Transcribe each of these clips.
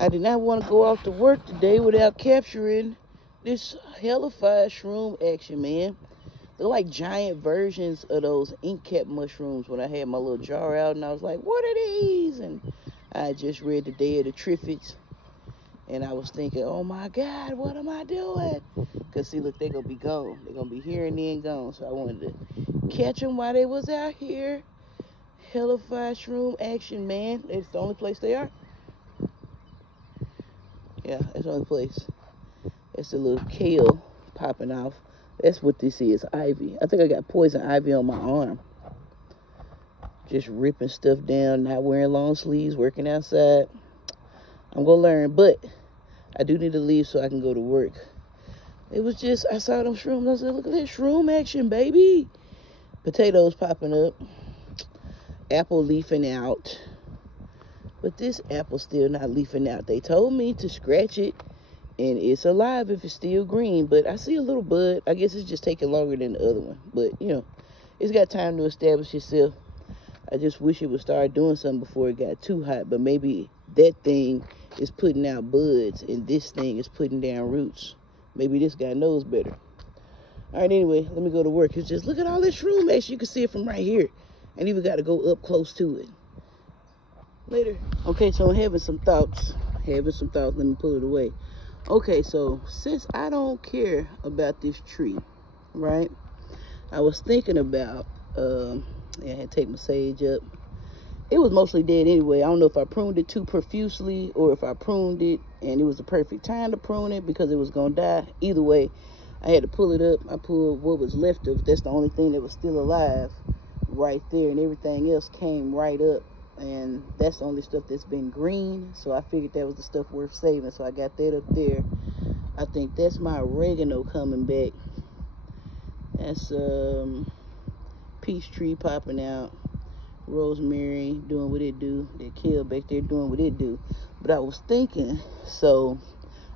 I did not want to go off to work today without capturing this hellified shroom action, man. They're like giant versions of those ink cap mushrooms when I had my little jar out and I was like, what are these? And I just read the Day of the Triffids and I was thinking, oh my God, what am I doing? Because see, look, they're going to be gone. They're going to be here and then gone. So I wanted to catch them while they was out here. Hellified shroom action, man. It's the only place they are. Yeah, that's the only place. That's the little kale popping off. That's what this is, ivy. I think I got poison ivy on my arm. Just ripping stuff down, not wearing long sleeves, working outside. I'm going to learn, but I do need to leave so I can go to work. It was just, I saw them shrooms. I said, look at this shroom action, baby. Potatoes popping up. Apple leafing out. But this apple's still not leafing out. They told me to scratch it. And it's alive if it's still green. But I see a little bud. I guess it's just taking longer than the other one. But, you know, it's got time to establish itself. I just wish it would start doing something before it got too hot. But maybe that thing is putting out buds. And this thing is putting down roots. Maybe this guy knows better. All right, anyway, let me go to work. It's just, look at all this shroom action. You can see it from right here. And even got to go up close to it. Later. Okay, so I'm having some thoughts. Let me pull it away. Okay, so since I don't care about this tree, right, I was thinking about, I had to take my sage up. It was mostly dead anyway. I don't know if I pruned it too profusely or if I pruned it and it was the perfect time to prune it because it was going to die. Either way, I had to pull it up. I pulled what was left of it. That's the only thing that was still alive right there, and everything else came right up. And that's the only stuff that's been green, so I figured that was the stuff worth saving, so I got that up there. I think that's my oregano coming back. That's peach tree popping out, rosemary doing what it do, that kale back there doing what it do. But I was thinking, so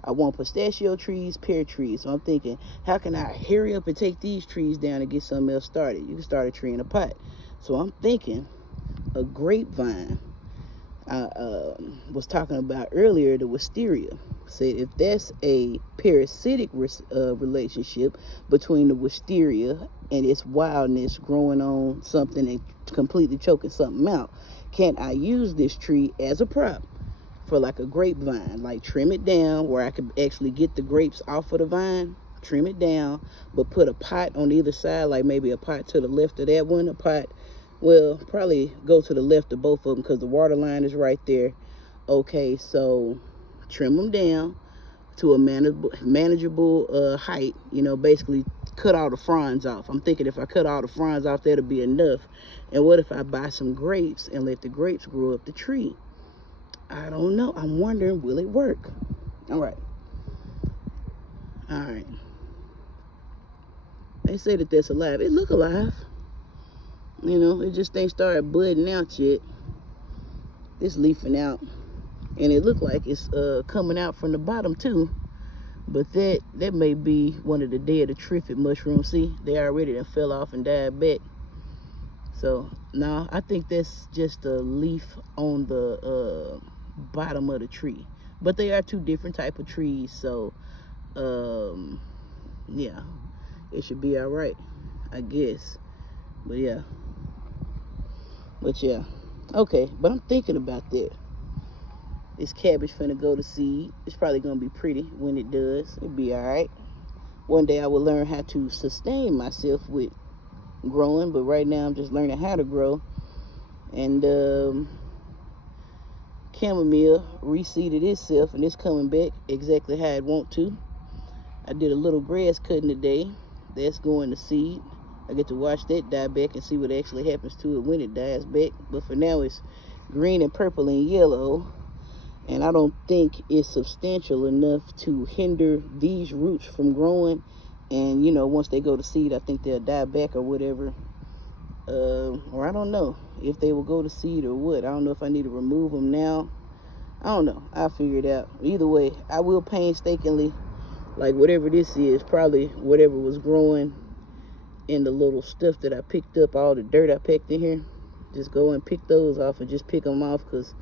I want pistachio trees, pear trees, so I'm thinking, how can I hurry up and take these trees down and get something else started? You can start a tree in a pot. So I'm thinking a grapevine. I was talking about earlier, the wisteria. Said if that's a parasitic relationship between the wisteria and its wildness growing on something and completely choking something out, can I use this tree as a prop for like a grapevine? Like trim it down where I could actually get the grapes off of the vine, trim it down, but put a pot on either side, like maybe a pot to the left of that one, a pot, well, probably go to the left of both of them because the water line is right there. Okay, so trim them down to a manageable height. You know, basically cut all the fronds off. I'm thinking if I cut all the fronds off, that'll be enough. And what if I buy some grapes and let the grapes grow up the tree? I don't know. I'm wondering, will it work? All right. They say that that's alive. It look alive. You know, it just ain't started budding out yet. It's leafing out. And it looked like it's coming out from the bottom too. But that may be one of the Day of the Triffid mushrooms. See, they already done fell off and died back. So, no, I think that's just a leaf on the bottom of the tree. But they are two different type of trees. So, yeah, it should be all right, I guess. But yeah. Okay, but I'm thinking about that. This cabbage finna go to seed. It's probably gonna be pretty when it does. It'll be all right. One day I will learn how to sustain myself with growing, but right now I'm just learning how to grow. And chamomile reseeded itself, and it's coming back exactly how it want to. I did a little grass cutting today. That's going to seed. I get to watch that die back and see what actually happens to it when it dies back. But for now, it's green and purple and yellow. And I don't think it's substantial enough to hinder these roots from growing. And, you know, once they go to seed, I think they'll die back or whatever. Or I don't know if they will go to seed or what. I don't know if I need to remove them now. I don't know. I'll figure it out. Either way, I will painstakingly, like whatever this is, probably whatever was growing in the little stuff that I picked up, all the dirt I packed in here, just go and pick those off and just pick them off, because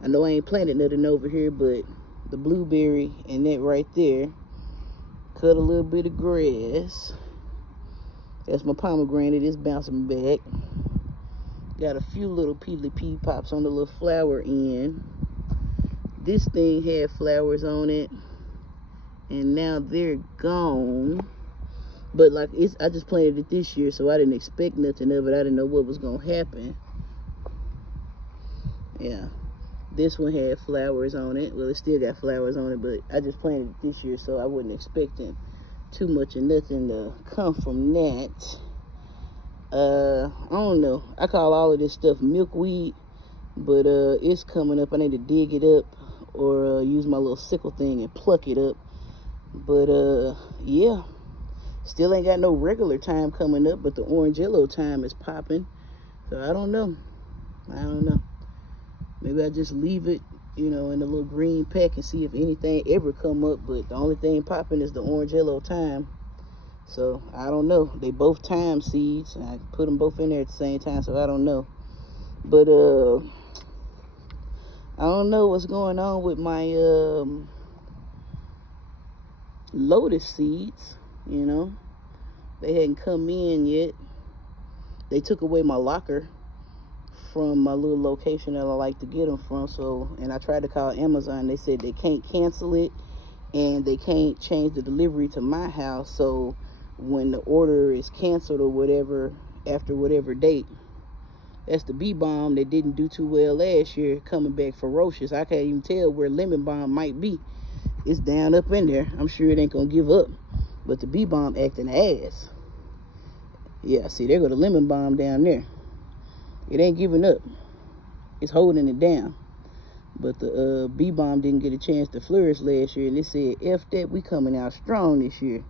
I know I ain't planted nothing over here, but the blueberry and that right there. Cut a little bit of grass. That's my pomegranate. It's bouncing back. Got a few little peely pea pops on the little flower end. This thing had flowers on it, and now they're gone. But like I just planted it this year, so I didn't expect nothing of it. I didn't know what was gonna happen. Yeah, this one had flowers on it. Well, it still got flowers on it, but I just planted it this year, so I wasn't expecting too much of nothing to come from that. I don't know. I call all of this stuff milkweed, but it's coming up. I need to dig it up or use my little sickle thing and pluck it up. But yeah, still ain't got no regular time coming up, but the orange yellow time is popping. So I don't know. Maybe I just leave it, you know, in a little green pack and see if anything ever come up. But the only thing popping is the orange yellow time. So I don't know. They both time seeds. I put them both in there at the same time, so I don't know. But I don't know what's going on with my lotus seeds. You know, they hadn't come in yet. They took away my locker from my little location that I like to get them from. So, and I tried to call Amazon. They said they can't cancel it and they can't change the delivery to my house. So when the order is canceled or whatever, after whatever date, that's the bee balm that didn't do too well last year, coming back ferocious. I can't even tell where lemon balm might be. It's down up in there. I'm sure it ain't gonna give up, but the bee balm acting ass. Yeah, see, there go the lemon balm down there. It ain't giving up. It's holding it down. But the bee balm didn't get a chance to flourish last year, and they said, F that, we coming out strong this year.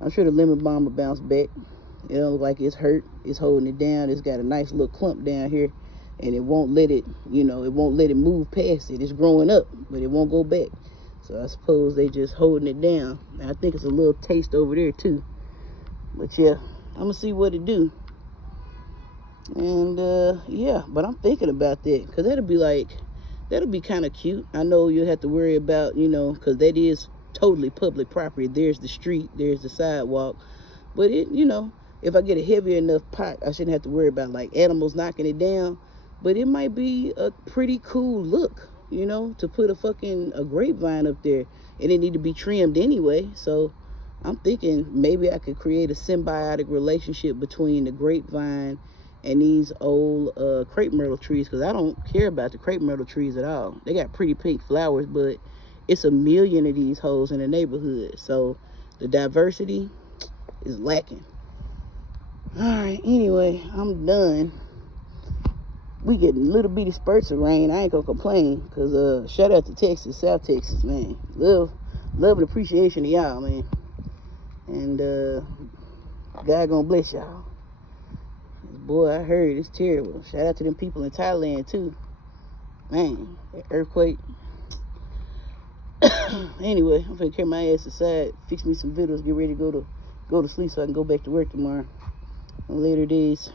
I'm sure the lemon balm will bounce back. It don't look like it's hurt. It's holding it down. It's got a nice little clump down here, and it won't let it, you know, it won't let it move past it. It's growing up, but it won't go back. So I suppose they just holding it down. And I think it's a little taste over there too. But yeah, I'm gonna see what it do. And yeah, but I'm thinking about that, because that'll be kind of cute. I know you'll have to worry about, you know, because that is totally public property. There's the street, there's the sidewalk. But it, you know, if I get a heavy enough pot, I shouldn't have to worry about like animals knocking it down. But it might be a pretty cool look, you know, to put a grapevine up there, and it need to be trimmed anyway. So I'm thinking maybe I could create a symbiotic relationship between the grapevine and these old crepe myrtle trees, because I don't care about the crepe myrtle trees at all. They got pretty pink flowers, but it's a million of these hoes in the neighborhood, so the diversity is lacking. All right, anyway, I'm done. We getting little bitty spurts of rain. I ain't gonna complain, because shout out to Texas, South Texas, man. Love and appreciation to y'all, man. And God gonna bless y'all. Boy, I heard it's terrible. Shout out to them people in Thailand too. Man, that earthquake. Anyway, I'm finna carry my ass aside, fix me some videos, get ready to go to sleep so I can go back to work tomorrow. Later days.